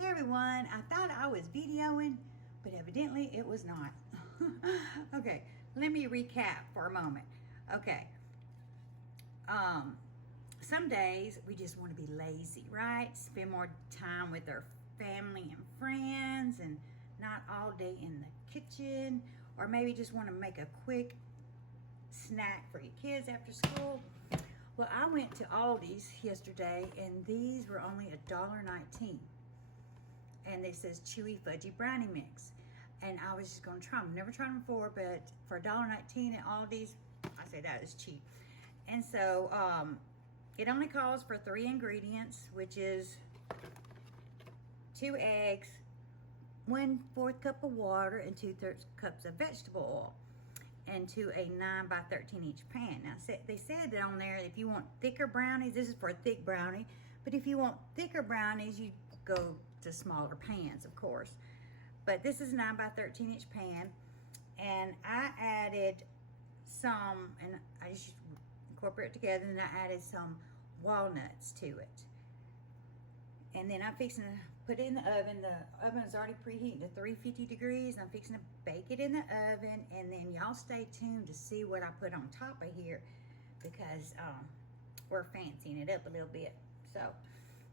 Hey everyone, I thought I was videoing, but evidently it was not. Okay, let me recap for a moment. Okay, um, some days we just want to be lazy, right? Spend more time with our family and friends and not all day in the kitchen, or maybe just want to make a quick snack for your kids after school. Well, I went to Aldi's yesterday and these were only $1.19. And it says chewy fudgy brownie mix. And I was just gonna try them. Never tried them before, but for $1.19 at Aldi's, I say that is cheap. And so it only calls for 3 ingredients, which is 2 eggs, 1/4 cup of water, and 2/3 cups of vegetable oil, into a 9 by 13 inch pan. Now they said that on there, if you want thicker brownies, this is for a thick brownie, but if you want thicker brownies, you go to smaller pans, of course. But this is 9 by 13 inch pan, and I added some, and I just incorporate it together, and I added some walnuts to it. And then I'm fixing to put it in the oven. The oven is already preheating to 350 degrees. I'm fixing to bake it in the oven, and then y'all stay tuned to see what I put on top of here, because we're fancying it up a little bit. So,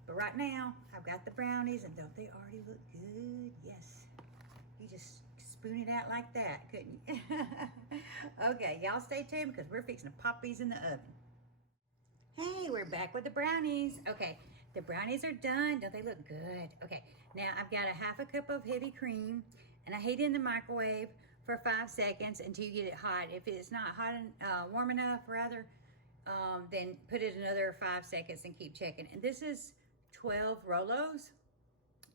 but right now, I've got the brownies, and don't they already look good? Yes. You just spoon it out like that, couldn't you? Okay, y'all stay tuned, because we're fixing to pop these in the oven. Hey, we're back with the brownies. Okay, the brownies are done. Don't they look good? Okay, now I've got a 1/2 cup of heavy cream, and I heat it in the microwave for 5 seconds until you get it hot. If it's not hot and warm enough, rather, then put it another 5 seconds and keep checking. And this is 12 Rolos,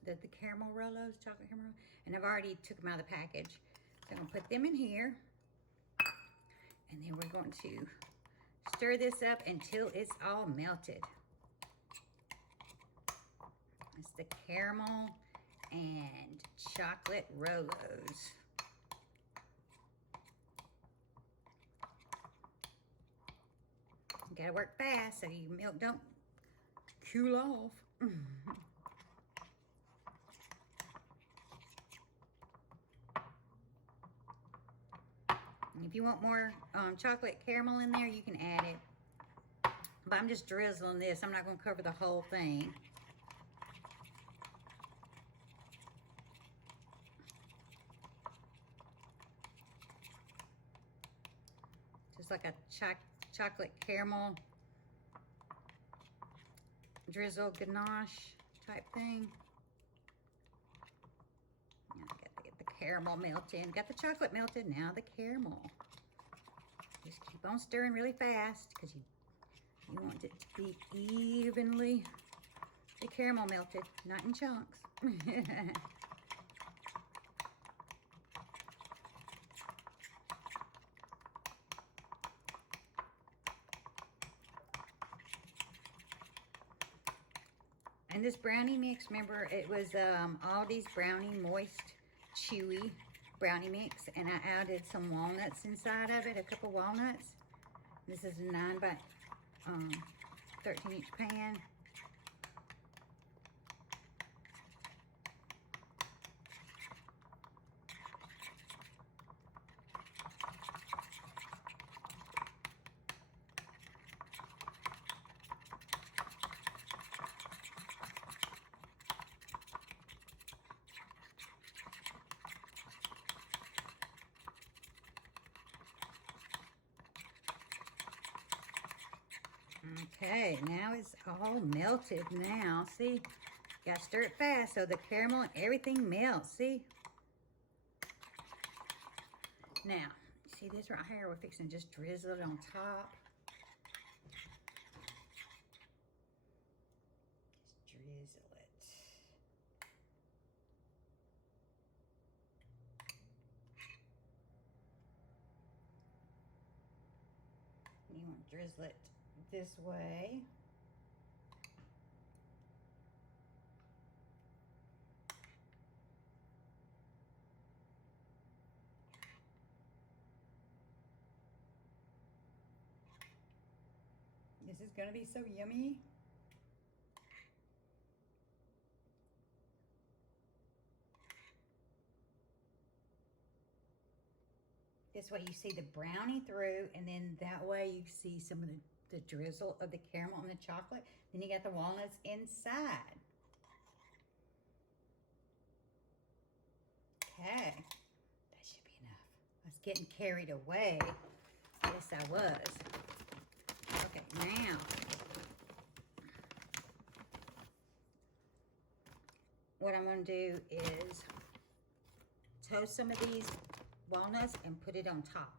the caramel Rolos, chocolate caramel, and I've already took them out of the package. So I'm gonna put them in here, and then we're going to stir this up until it's all melted. It's the caramel and chocolate Rolos. You gotta work fast so your milk don't cool off. And if you want more chocolate caramel in there, you can add it. But I'm just drizzling this. I'm not going to cover the whole thing. Just like a chocolate caramel drizzle ganache type thing. Now I got to get the caramel melted. Got the chocolate melted, now the caramel. Just keep on stirring really fast, because you want it to be evenly the caramel melted, not in chunks. And this brownie mix, remember, it was Aldi's Brownie Moist Chewy Brownie Mix, and I added some walnuts inside of it, a couple walnuts. This is a 9 by 13 inch pan. Okay, now it's all melted now. See, you gotta stir it fast so the caramel and everything melts, see? Now, see this right here? We're fixing to just drizzle it on top. Just drizzle it. You want to drizzle it this way. This is gonna be so yummy. This way you see the brownie through, and then that way you see some of the drizzle of the caramel and the chocolate. Then you got the walnuts inside. Okay, that should be enough. I was getting carried away. Yes, I was. Okay, now what I'm going to do is toast some of these walnuts and put it on top.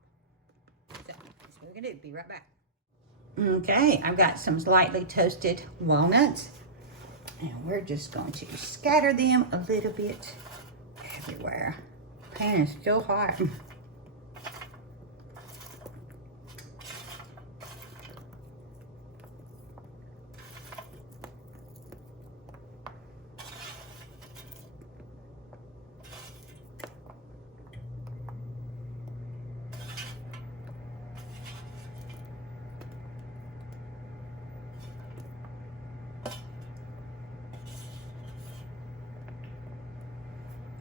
So that's what we're going to do. Be right back. Okay, I've got some lightly toasted walnuts, and we're just going to scatter them a little bit everywhere. Pan is still hot.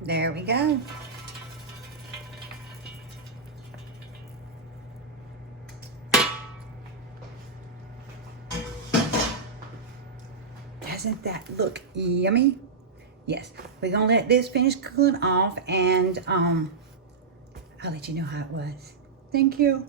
There we go. Doesn't that look yummy? Yes, we're gonna let this finish cooling off, and I'll let you know how it was. Thank you.